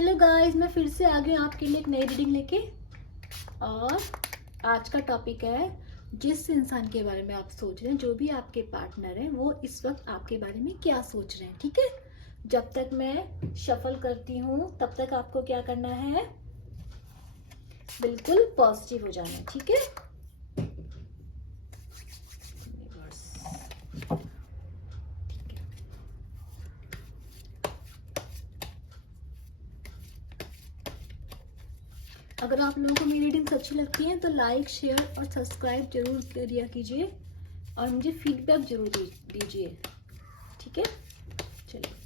Hello guys, मैं फिर से आ गई हूँ आपके लिए एक नई रीडिंग लेके। और आज का टॉपिक है, जिस इंसान के बारे में आप सोच रहे हैं, जो भी आपके पार्टनर हैं, वो इस वक्त आपके बारे में क्या सोच रहे हैं। ठीक है, जब तक मैं शफल करती हूँ तब तक आपको क्या करना है, बिल्कुल पॉजिटिव हो जाना है। ठीक है, अगर आप लोगों को मेरी रीडिंग्स अच्छी लगती हैं तो लाइक, शेयर और सब्सक्राइब जरूर करिए कीजिए और मुझे फीडबैक जरूर दीजिए। ठीक है, चलिए।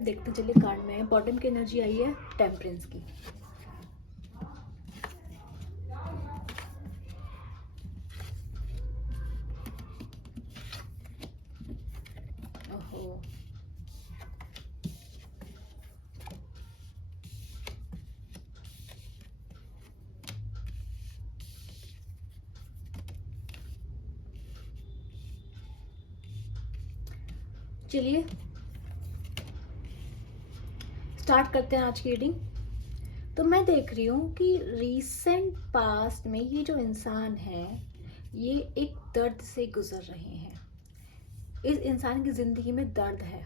देखते चलिए, कार्ड में बॉटम की एनर्जी आई है टेम्परेंस की। ओहो, चलिए स्टार्ट करते हैं आज की रीडिंग। तो मैं देख रही हूँ कि रीसेंट पास्ट में ये जो इंसान है, ये एक दर्द से गुजर रहे हैं। इस इंसान की जिंदगी में दर्द है।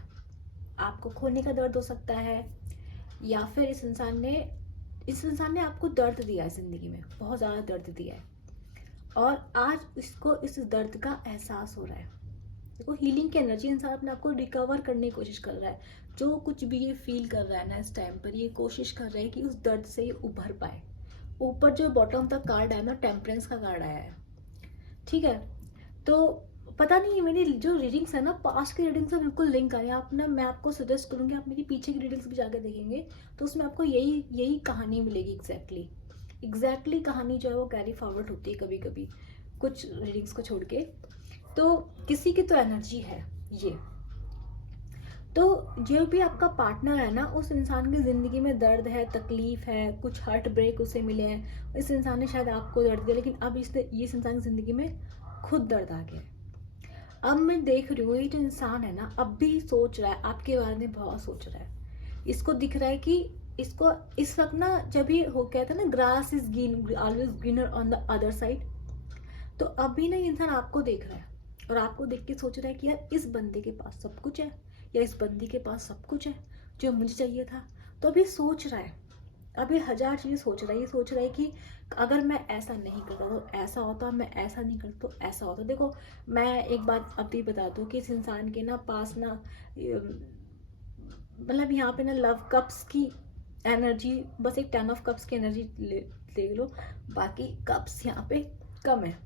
आपको खोने का दर्द हो सकता है, या फिर इस इंसान ने आपको दर्द दिया है, जिंदगी में बहुत ज़्यादा दर्द दिया है और आज इसको इस दर्द का एहसास हो रहा है। देखो, हीलिंग की एनर्जी, इंसान अपने आप को रिकवर करने की कोशिश कर रहा है। जो कुछ भी ये फील कर रहा है ना इस टाइम पर, ये कोशिश कर रहा है कि उस दर्द से ये उभर पाए। ऊपर जो बॉटम तक कार्ड आया ना, टेम्परेंस का कार्ड आया है। ठीक है, तो पता नहीं, मेरी जो रीडिंग्स है ना, पास्ट की रीडिंग्स से बिल्कुल लिंक आ रही है। आप ना, मैं आपको सजेस्ट करूंगी, आप मेरी पीछे की रीडिंग्स भी जाकर देखेंगे तो उसमें आपको यही कहानी मिलेगी। एग्जैक्टली कहानी जो है वो कैरी फॉरवर्ड होती है कभी कभी, कुछ रीडिंग्स को छोड़ के। तो किसी की तो एनर्जी है ये। तो जो भी आपका पार्टनर है ना, उस इंसान की जिंदगी में दर्द है, तकलीफ है, कुछ हार्ट ब्रेक उसे मिले हैं। इस इंसान ने शायद आपको दर्द दिया, लेकिन अब इस इंसान की जिंदगी में खुद दर्द आ गया है। अब मैं देख रही हूँ, ये जो इंसान है ना, अब भी सोच रहा है आपके बारे में, बहुत सोच रहा है। इसको दिख रहा है कि इसको इस वक्त ना, जब ये हो कहता है ना, grass is green always greener on the other side. तो अभी ना ये इंसान आपको देख रहा है और आपको देख के सोच रहा है कि यार, इस बंदे के पास सब कुछ है, या इस बंदी के पास सब कुछ है जो मुझे चाहिए था। तो अभी सोच रहा है, अभी हजार चीजें सोच रहा है। ये सोच रहा है कि अगर मैं ऐसा नहीं करता तो ऐसा होता, मैं ऐसा नहीं करता तो ऐसा होता। देखो, मैं एक बात अभी बता दूं कि इस इंसान के ना पास ना, मतलब यहाँ पे ना लव कप्स की एनर्जी, बस एक 10 ऑफ कप्स की एनर्जी देख लो, बाकी कप्स यहाँ पे कम है।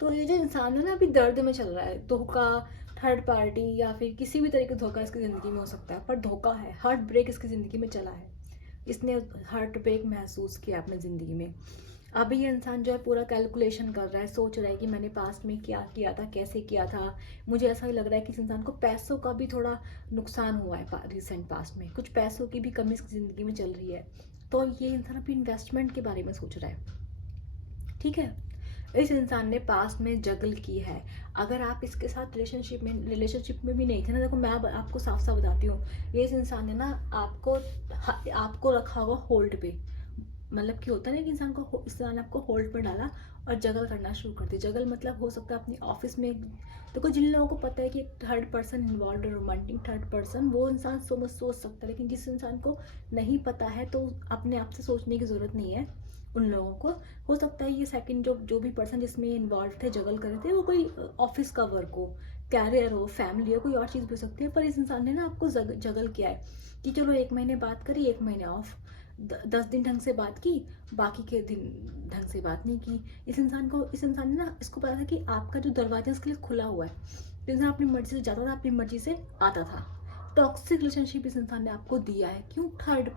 तो ये जो इंसान है ना, अभी दर्द में चल रहा है। धोखा, थर्ड पार्टी या फिर किसी भी तरह का धोखा इसकी ज़िंदगी में हो सकता है, पर धोखा है, हार्ट ब्रेक इसकी ज़िंदगी में चला है। इसने हार्ट ब्रेक महसूस किया अपनी ज़िंदगी में। अभी ये इंसान जो है पूरा कैलकुलेशन कर रहा है, सोच रहा है कि मैंने पास्ट में क्या किया था, कैसे किया था। मुझे ऐसा ही लग रहा है कि इस इंसान को पैसों का भी थोड़ा नुकसान हुआ है रिसेंट पास्ट में, कुछ पैसों की भी कमी इसकी ज़िंदगी में चल रही है। तो ये इंसान अभी इन्वेस्टमेंट के बारे में सोच रहा है। ठीक है, इस इंसान ने पास्ट में जगल की है। अगर आप इसके साथ रिलेशनशिप में भी नहीं थे ना, देखो मैं आपको साफ साफ बताती हूँ, ये इस इंसान ने ना आपको रखा होगा होल्ड पे। मतलब कि होता है ना कि इंसान को, इस इंसान ने आपको होल्ड पर डाला और जगल करना शुरू कर दी। जगल मतलब हो सकता है अपनी ऑफिस में। देखो, जिन लोगों को पता है कि थर्ड पर्सन इन्वॉल्व है, रोमांटिक थर्ड पर्सन, वो इंसान सोच सकता है। लेकिन जिस इंसान को नहीं पता है, तो अपने आप से सोचने की जरूरत नहीं है। उन लोगों को हो सकता है ये सेकंड जो भी पर्सन जिसमें इन्वॉल्व थे, जगल कर रहे थे, वो कोई ऑफिस का वर्क हो, कैरियर हो, फैमिली हो, कोई और चीज़ भी हो सकती है। पर इस इंसान ने ना आपको जगल किया है कि चलो 1 महीने बात करी, 1 महीने ऑफ, 10 दिन ढंग से बात की, बाकी के दिन ढंग से बात नहीं की। इस इंसान ने ना, इसको पता था कि आपका जो दरवाजा इसके लिए खुला हुआ है, तो इंसान अपनी मर्जी से जाता था, अपनी मर्जी से आता था। टॉक्सिक रिलेशनशिप इस इंसान ने आपको दिया है। क्यों? थर्ड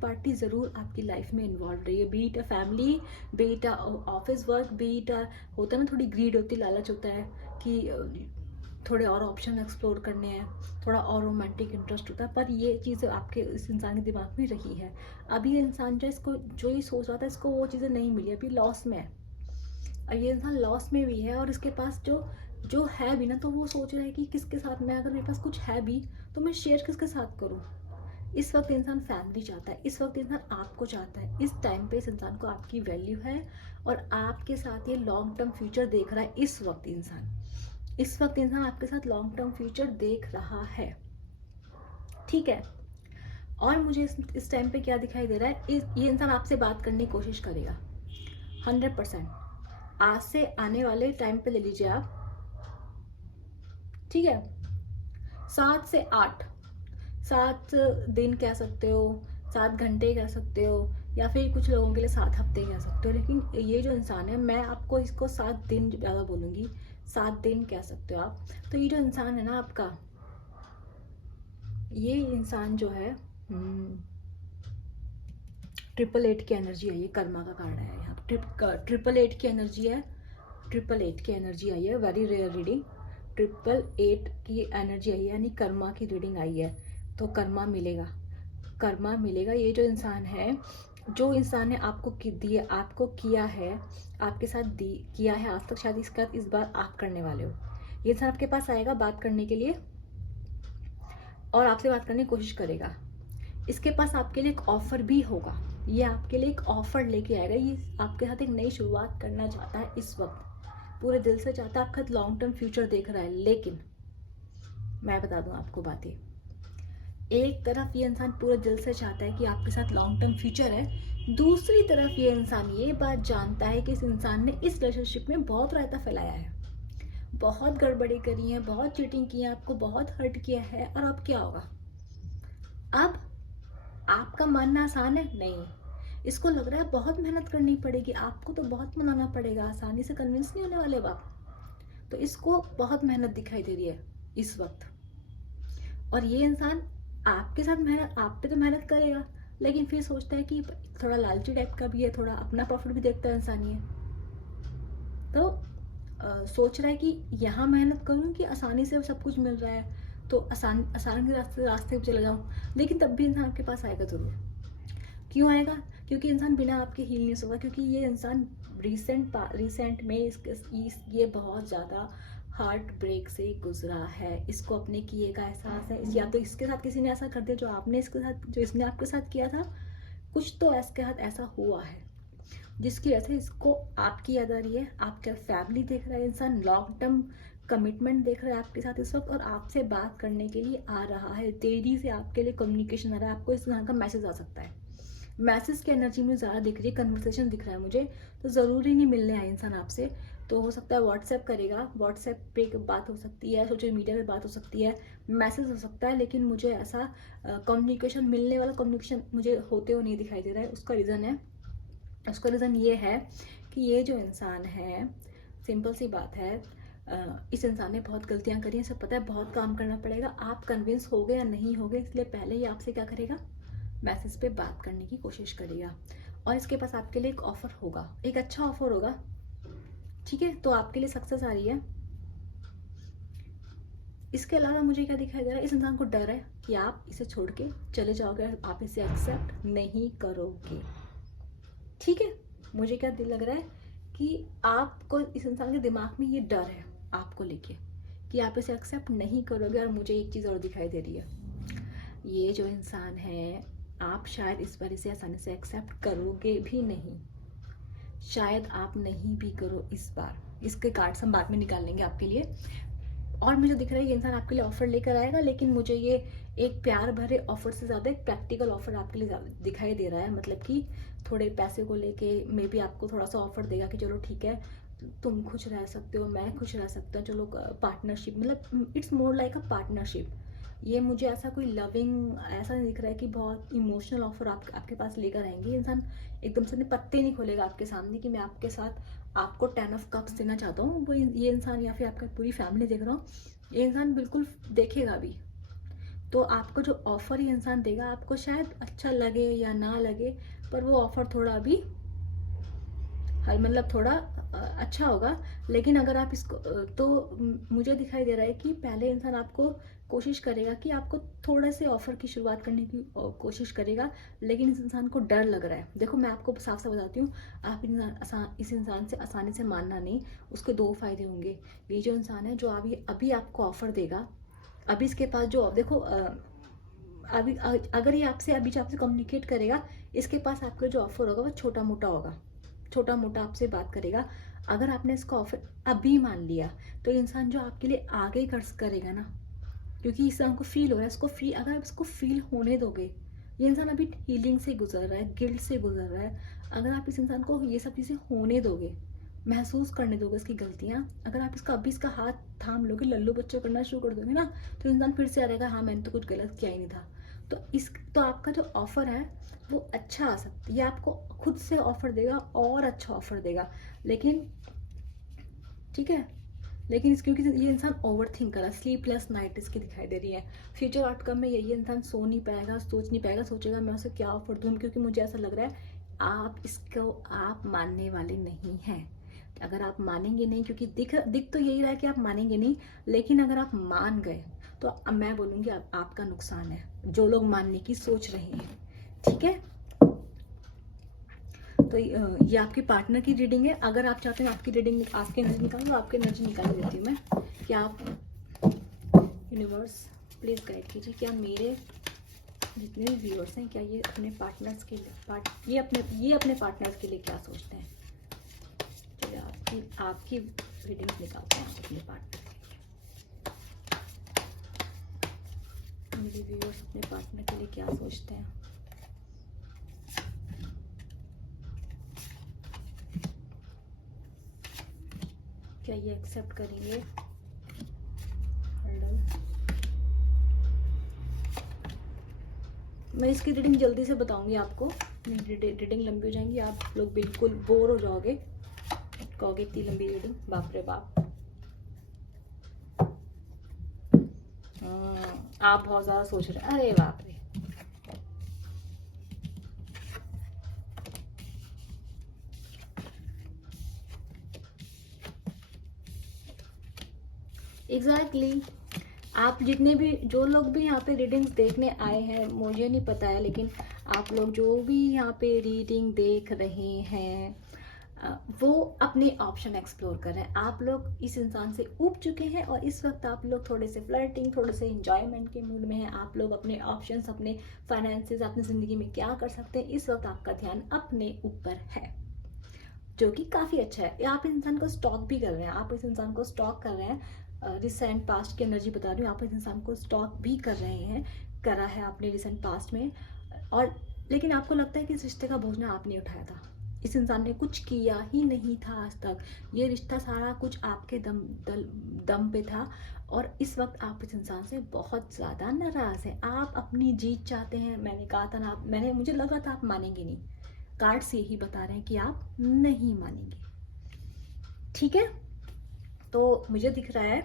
पार्टी ज़रूर आपकी लाइफ में इन्वॉल्व रही है, be it a family, be it a office work, be it a, होता है ना, थोड़ी ग्रीड होती है, लालच होता है कि थोड़े और ऑप्शन एक्सप्लोर करने हैं, थोड़ा और रोमांटिक इंटरेस्ट होता है, पर ये चीज़ आपके इस इंसान के दिमाग में रही है। अभी ये इंसान जो ये सोच रहा था, इसको वो चीज़ें नहीं मिली, अभी लॉस में है। और ये इंसान लॉस में भी है, और इसके पास जो जो है भी ना, तो वो सोच रहा है कि किसके साथ, मैं अगर मेरे पास कुछ है भी तो मैं शेयर किसके साथ करूँ। इस वक्त इंसान फैमिली चाहता है, इस वक्त इंसान आपको चाहता है, इस टाइम पे इस इंसान को आपकी वैल्यू है, और आपके साथ ये लॉन्ग टर्म फ्यूचर देख रहा है। इस वक्त इंसान आपके साथ लॉन्ग टर्म फ्यूचर देख रहा है, ठीक है। और मुझे इस टाइम पे क्या दिखाई दे रहा है, ये इंसान आपसे बात करने की कोशिश करेगा 100%। आज से आने वाले टाइम पे ले लीजिए आप, ठीक है, 7 से 8, 7 दिन कह सकते हो, 7 घंटे कह सकते हो, या फिर कुछ लोगों के लिए 7 हफ्ते कह सकते हो। लेकिन ये जो इंसान है, मैं आपको इसको 7 दिन ज़्यादा बोलूँगी, 7 दिन कह सकते हो आप। तो ये जो इंसान है ना आपका, ये इंसान जो है, 888 की एनर्जी आई है, कर्मा का कार्ड है यहाँ। 888 की एनर्जी है, 888 की एनर्जी आई है, वेरी रेयर रीडिंग। 888 की एनर्जी आई है, यानी कर्मा की रीडिंग आई है। तो कर्मा मिलेगा, कर्मा मिलेगा। ये जो इंसान है, जो इंसान ने आपको दिया, आपको किया है, आपके साथ किया है आज तक, शायद इसका इस बार आप करने वाले हो। ये इंसान आपके पास आएगा बात करने के लिए, और आपसे बात करने की कोशिश करेगा। इसके पास आपके लिए एक ऑफर भी होगा, ये आपके लिए एक ऑफर लेके आएगा। ये आपके साथ एक नई शुरुआत करना चाहता है, इस वक्त पूरे दिल से चाहता है, आपका लॉन्ग टर्म फ्यूचर देख रहा है। लेकिन मैं बता दूं आपको बातें, एक तरफ ये इंसान पूरे दिल से चाहता है कि आपके साथ लॉन्ग टर्म फ्यूचर है, दूसरी तरफ ये इंसान ये बात जानता है कि इस इंसान ने इस रिलेशनशिप में बहुत रायता फैलाया है, बहुत गड़बड़ी करी है, बहुत चीटिंग की है, आपको बहुत हर्ट किया है। और अब क्या होगा? अब आपका मानना आसान है? नहीं, इसको लग रहा है बहुत मेहनत करनी पड़ेगी, आपको तो बहुत मनाना पड़ेगा, आसानी से कन्विंस नहीं होने वाले अब आप। तो इसको बहुत मेहनत दिखाई दे रही है इस वक्त। और ये इंसान आपके साथ मेहनत, आप पे तो मेहनत करेगा, लेकिन फिर सोचता है कि थोड़ा लालची टाइप का भी है, थोड़ा अपना प्रॉफिट भी देखता है इंसान ये। तो सोच रहा है कि यहाँ मेहनत करूँ कि आसानी से सब कुछ मिल रहा है, तो आसान के रास्ते पे चला जाऊँ। लेकिन तब भी इंसान आपके पास आएगा ज़रूर। क्यों आएगा? क्योंकि इंसान बिना आपके हील नहीं सकता, क्योंकि ये इंसान रिसेंट में ये बहुत ज़्यादा हार्ट ब्रेक से गुजरा है। इसको अपने किए का एहसास है, या तो इसके साथ किसी ने ऐसा कर दिया जो आपने इसके साथ, जो इसने आपके साथ किया था, कुछ तो इसके साथ ऐसा हुआ है जिसकी वजह से इसको आपकी याद आ रही है। आपका फैमिली देख रहा है इंसान, लॉन्ग टर्म कमिटमेंट देख रहा है आपके साथ इस वक्त, और आपसे बात करने के लिए आ रहा है। तेजी से आपके लिए कम्युनिकेशन आ रहा है, आपको इस तरह का मैसेज आ सकता है। मैसेज की एनर्जी मुझे ज़्यादा दिख रही है, कन्वर्सेशन दिख रहा है मुझे। तो ज़रूरी नहीं मिलने आए इंसान आपसे, तो हो सकता है व्हाट्सएप करेगा, व्हाट्सएप पे बात हो सकती है, सोशल मीडिया पे बात हो सकती है, मैसेज हो सकता है। लेकिन मुझे ऐसा कम्युनिकेशन, मिलने वाला कम्युनिकेशन मुझे होते हुए नहीं दिखाई दे रहा है। उसका रीज़न ये है कि ये जो इंसान है, सिंपल सी बात है, इस इंसान ने बहुत गलतियां करी हैं, सब पता है, बहुत काम करना पड़ेगा। आप कन्विंस हो गए या नहीं हो गए, इसलिए पहले ही आपसे क्या करेगा, मैसेज पे बात करने की कोशिश करेगा। और इसके पास आपके लिए एक ऑफर होगा, एक अच्छा ऑफर होगा, ठीक है। तो आपके लिए सक्सेस आ रही है। इसके अलावा मुझे क्या दिखाई दे रहा है, इस इंसान को डर है कि आप इसे छोड़ के चले जाओगे, आप इसे एक्सेप्ट नहीं करोगे, ठीक है। मुझे क्या दिल लग रहा है कि आपको, इस इंसान के दिमाग में ये डर है आपको लेके कि आप इसे एक्सेप्ट नहीं करोगे। और मुझे एक चीज़ और दिखाई दे रही है, ये जो इंसान है, आप शायद इस बार इसे आसानी से एक्सेप्ट करोगे भी नहीं, शायद आप नहीं भी करो इस बार। इसके कार्ड्स हम बाद में निकाल लेंगे आपके लिए। और मुझे दिख रहा है ये इंसान आपके लिए ऑफर लेकर आएगा, लेकिन मुझे ये एक प्यार भरे ऑफर से ज़्यादा एक प्रैक्टिकल ऑफर आपके लिए दिखाई दे रहा है। मतलब कि थोड़े पैसे को लेके मे बी आपको थोड़ा सा ऑफर देगा कि चलो ठीक है, तुम खुश रह सकते हो, मैं खुश रह सकता हूँ, चलो पार्टनरशिप, मतलब it's more like a partnership. ये मुझे ऐसा कोई लविंग ऐसा नहीं दिख रहा है कि बहुत इमोशनल ऑफर आपके पास लेकर आएंगे। ये इंसान एकदम से पत्ते नहीं खोलेगा आपके सामने कि मैं आपके साथ आपको 10 of Cups देना चाहता हूँ। वो ये इंसान या फिर आपका पूरी फैमिली देख रहा हूँ, ये इंसान बिल्कुल देखेगा भी। तो आपको जो ऑफर ये इंसान देगा आपको शायद अच्छा लगे या ना लगे, पर वो ऑफर थोड़ा अभी हर मतलब थोड़ा अच्छा होगा। लेकिन अगर आप इसको तो मुझे दिखाई दे रहा है कि पहले इंसान आपको कोशिश करेगा कि आपको थोड़े से ऑफर की शुरुआत करने की कोशिश करेगा, लेकिन इस इंसान को डर लग रहा है। देखो मैं आपको साफ साफ बताती हूँ, आप इस इंसान से आसानी से मानना नहीं। उसके दो फायदे होंगे। ये जो इंसान है जो अभी आपको ऑफर देगा, अभी इसके पास जो देखो अभी अगर ये आपसे आपसे कम्युनिकेट करेगा, इसके पास आपका जो ऑफर होगा वो छोटा मोटा होगा, छोटा मोटा आपसे बात करेगा। अगर आपने इसका ऑफर अभी मान लिया तो इंसान जो आपके लिए आगे करेगा ना, क्योंकि इस इंसान को फील हो रहा है, इसको फील अगर आप इसको फील होने दोगे, ये इंसान अभी हीलिंग से गुजर रहा है, गिल्ट से गुजर रहा है। अगर आप इस इंसान को ये सब चीज़ें होने दोगे, महसूस करने दोगे इसकी गलतियाँ, अगर आप अभी इसका हाथ थाम लोगे, लल्लू बच्चे करना शुरू कर दोगे ना, तो इंसान फिर से आ रहेगा, हाँ मैंने तो कुछ गलत किया ही नहीं था। तो आपका जो ऑफर है वो अच्छा आ सकता है, ये आपको खुद से ऑफर देगा और अच्छा ऑफर देगा। लेकिन ठीक है, लेकिन क्योंकि ये इंसान ओवर थिंक कर रहा है, स्लीपलेस नाइट इसकी दिखाई दे रही है। फ्यूचर आउटकम में ये इंसान सो नहीं पाएगा, सोच नहीं पाएगा, सोचेगा मैं उसे क्या ऑफर दूँ, क्योंकि मुझे ऐसा लग रहा है आप मानने वाले नहीं हैं। अगर आप मानेंगे नहीं, क्योंकि दिख तो यही रहा है कि आप मानेंगे नहीं, लेकिन अगर आप मान गए तो अब मैं बोलूँगी आपका नुकसान है, जो लोग मानने की सोच रहे हैं। ठीक है, तो ये आपके पार्टनर की रीडिंग है। अगर आप चाहते हैं आपकी रीडिंग आपके एनर्जी निकालूँ तो आपके एनर्जी निकाल देती हूँ मैं। क्या आप यूनिवर्स प्लीज़ गाइड कीजिए, क्या मेरे जितने भी व्यूअर्स हैं, क्या ये अपने पार्टनर्स के लिए ये अपने पार्टनर्स के लिए क्या सोचते हैं। चलिए आपकी रीडिंग निकालते हैं अपने पार्टनर के लिए। मेरे व्यूअर्स अपने पार्टनर के लिए क्या सोचते हैं। क्या ये एक्सेप्ट करेंगे। मैं इसकी रीडिंग जल्दी से बताऊंगी आपको, रीडिंग लंबी हो जाएंगी, आप लोग बिल्कुल बोर हो जाओगे, कहोगे इतनी लंबी रीडिंग, बाप रे बाप। आप बहुत ज़्यादा सोच रहे हैं, अरे बाप रे। एग्जैक्टली आप जितने भी जो लोग भी यहाँ पे रीडिंग्स देखने आए हैं, मुझे नहीं पता है, लेकिन आप लोग जो भी यहाँ पे रीडिंग देख रहे हैं वो अपने ऑप्शन एक्सप्लोर कर रहे हैं। आप लोग इस इंसान से ऊब चुके हैं और इस वक्त आप लोग थोड़े से फ्लर्टिंग, थोड़े से इंजॉयमेंट के मूड में हैं। आप लोग अपने ऑप्शंस, अपने फाइनेंसेस, अपनी ज़िंदगी में क्या कर सकते हैं, इस वक्त आपका ध्यान अपने ऊपर है, जो कि काफ़ी अच्छा है। आप इस इंसान को स्टॉक भी कर रहे हैं, आप इस इंसान को स्टॉक कर रहे हैं। रिसेंट पास्ट की एनर्जी बता रही हूँ, आप इस इंसान को स्टॉक भी कर रहे हैं, करा है आपने रिसेंट पास्ट में। और लेकिन आपको लगता है कि इस रिश्ते का बोझ ना आपने उठाया था, इस इंसान ने कुछ किया ही नहीं था आज तक, ये रिश्ता सारा कुछ आपके दम पे था। और इस वक्त आप इस इंसान से बहुत ज़्यादा नाराज़ हैं, आप अपनी जीत चाहते हैं। मैंने कहा था ना, मुझे लगा था आप मानेंगे नहीं, कार्ड्स यही बता रहे हैं कि आप नहीं मानेंगे। ठीक है, तो मुझे दिख रहा है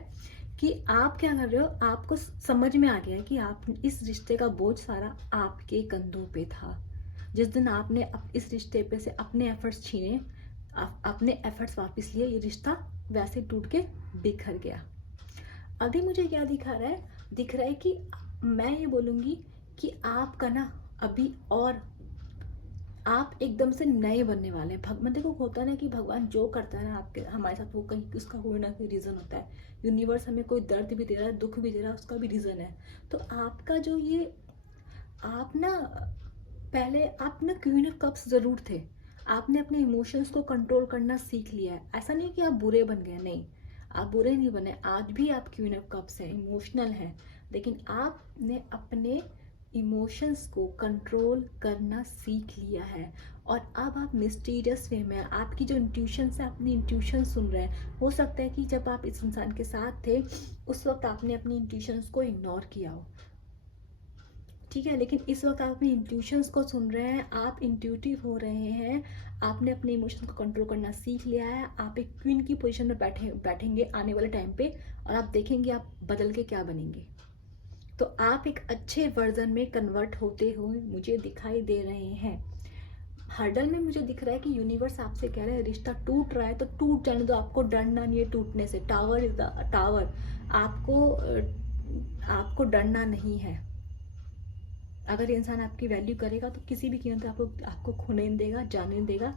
कि आप क्या कर रहे हो, आपको समझ में आ गया है कि आप इस रिश्ते का बोझ सारा आपके कंधों पे था। जिस दिन आपने इस रिश्ते पे से अपने एफर्ट्स छीने, अपने एफर्ट्स वापस लिए, ये रिश्ता वैसे टूट के बिखर गया। अभी मुझे क्या दिख रहा है कि मैं ये बोलूँगी कि आपका ना अभी और आप एकदम से नए बनने वाले हैं। भगवान देखो, होता है ना कि भगवान जो करता है ना आपके हमारे साथ, वो कहीं उसका कोई ना कोई रीज़न होता है। यूनिवर्स हमें कोई दर्द भी दे रहा है, दुख भी दे रहा है, उसका भी रीज़न है। तो आपका जो ये आप ना पहले आप ना क्वीन ऑफ कप्स ज़रूर थे, आपने अपने इमोशंस को कंट्रोल करना सीख लिया है। ऐसा नहीं कि आप बुरे बन गए, नहीं, आप बुरे नहीं बने, आज भी आप क्वीन ऑफ कप्स हैं, इमोशनल हैं, लेकिन आपने अपने इमोशंस को कंट्रोल करना सीख लिया है। और अब आप मिस्टीरियस वे में, आपकी जो इंट्यूशन से अपनी इंट्यूशन सुन रहे हैं। हो सकता है कि जब आप इस इंसान के साथ थे उस वक्त आपने अपनी इंट्यूशंस को इग्नोर किया हो, ठीक है। लेकिन इस वक्त आप अपने इंट्यूशंस को सुन रहे हैं, आप इंट्यूटिव हो रहे हैं, आपने अपने इमोशंस को कंट्रोल करना सीख लिया है। आप एक क्वीन की पोजीशन में बैठेंगे आने वाले टाइम पे, और आप देखेंगे आप बदल के क्या बनेंगे। तो आप एक अच्छे वर्जन में कन्वर्ट होते हुए मुझे दिखाई दे रहे हैं। हर्डल में मुझे दिख रहा है कि यूनिवर्स आपसे कह रहा है रिश्ता टूट रहा है तो टूट जाने दो, आपको डरना नहीं है टूटने से। टावर इज द टावर, आपको डरना नहीं है। अगर इंसान आपकी वैल्यू करेगा तो किसी भी कीमत पे आपको खोने नहीं देगा, जाने नहीं देगा।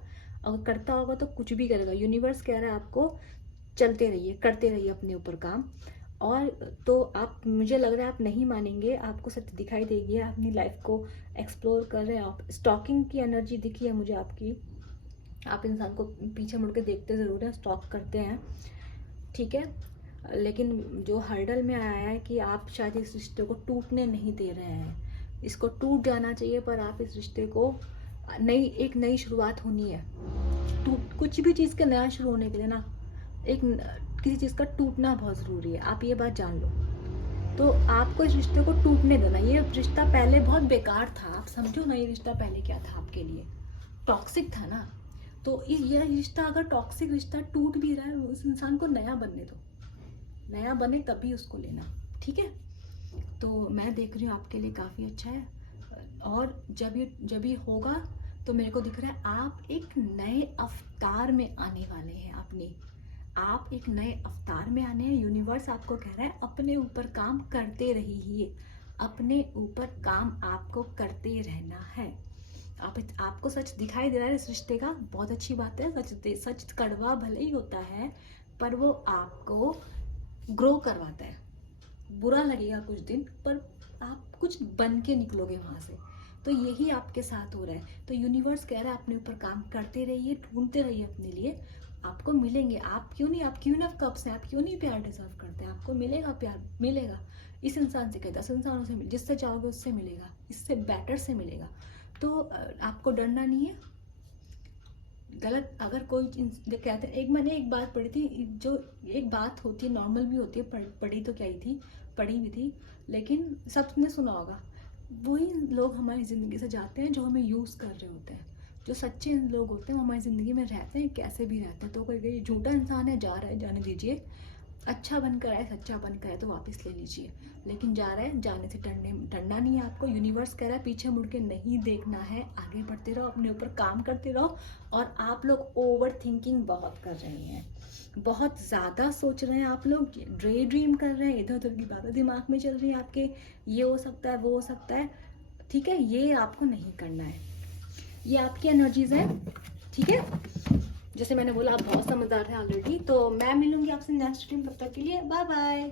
अगर करता होगा तो कुछ भी करेगा। यूनिवर्स कह रहा है आपको चलते रहिए, करते रहिए अपने ऊपर काम। और तो आप, मुझे लग रहा है आप नहीं मानेंगे, आपको सच दिखाई देगी। आप अपनी लाइफ को एक्सप्लोर कर रहे हैं, आप स्टॉकिंग की एनर्जी दिखी है मुझे आपकी। आप इंसान को पीछे मुड़ के देखते ज़रूर हैं, स्टॉक करते हैं, ठीक है। लेकिन जो हर्डल में आया है कि आप शायद इस रिश्ते को टूटने नहीं दे रहे हैं। इसको टूट जाना चाहिए, पर आप इस रिश्ते को एक नई शुरुआत होनी है। कुछ भी चीज़ का नया शुरू होने के लिए ना किसी चीज़ का टूटना बहुत ज़रूरी है, आप ये बात जान लो। तो आपको इस रिश्ते को टूटने देना। ये रिश्ता पहले बहुत बेकार था, आप समझो ना, ये रिश्ता पहले क्या था आपके लिए, टॉक्सिक था ना। तो यह रिश्ता, अगर टॉक्सिक रिश्ता टूट भी रहा है, उस इंसान को नया बनने दो, नया बने तभी उसको लेना, ठीक है। तो मैं देख रही हूँ आपके लिए काफ़ी अच्छा है। और जब ये होगा तो मेरे को दिख रहा है आप एक नए अवतार में आने वाले हैं। आप एक नए अवतार में आने हैं। यूनिवर्स आपको कह रहा है अपने ऊपर काम करते रहिए, अपने ऊपर काम आपको करते रहना है। आपको सच दिखाई दे रहा है इस रिश्ते का, बहुत अच्छी बात है। सच कड़वा भले ही होता है, पर वो आपको ग्रो करवाता है। बुरा लगेगा कुछ दिन, पर आप कुछ बन के निकलोगे वहाँ से। तो यही आपके साथ हो रहा है। तो यूनिवर्स कह रहा है अपने ऊपर काम करते रहिए, ढूंढते रहिए अपने लिए, आपको मिलेंगे। आप क्वीन ऑफ कप्स हैं, आप क्यों नहीं प्यार डिजर्व करते? आपको मिलेगा, प्यार मिलेगा। इस इंसान से क्या, 10 इंसानों से जिससे चाहोगे उससे मिलेगा, इससे बेटर से मिलेगा। तो आपको डरना नहीं है। गलत अगर कोई कहते हैं, मैंने एक बात पढ़ी थी, जो एक बात होती है नॉर्मल भी होती है, पढ़ी तो क्या ही थी, पढ़ी भी थी, लेकिन सबने सुना होगा। वही लोग हमारी ज़िंदगी से जाते हैं जो हमें यूज़ कर रहे होते हैं। जो सच्चे लोग होते हैं वो हमारी ज़िंदगी में रहते हैं, कैसे भी रहते हैं। तो कोई झूठा इंसान है, जा रहा है, जाने दीजिए। अच्छा बनकर आए, सच्चा बनकर आए तो वापस ले लीजिए। लेकिन जा रहा है, जाने से डरना नहीं है आपको। यूनिवर्स कह रहा है पीछे मुड़ के नहीं देखना है, आगे बढ़ते रहो, अपने ऊपर काम करते रहो। और आप लोग ओवर थिंकिंग बहुत कर रहे हैं, बहुत ज़्यादा सोच रहे हैं आप लोग, ड्रे ड्रीम कर रहे हैं, इधर उधर की बातें दिमाग में चल रही हैं आपके, ये हो सकता है, वो हो सकता है, ठीक है। ये आपको नहीं करना है, ये आपकी एनर्जीज हैं, ठीक है। जैसे मैंने बोला आप बहुत समझदार हैं ऑलरेडी। तो मैं मिलूंगी आपसे नेक्स्ट टाइम, तब तक के लिए बाय बाय।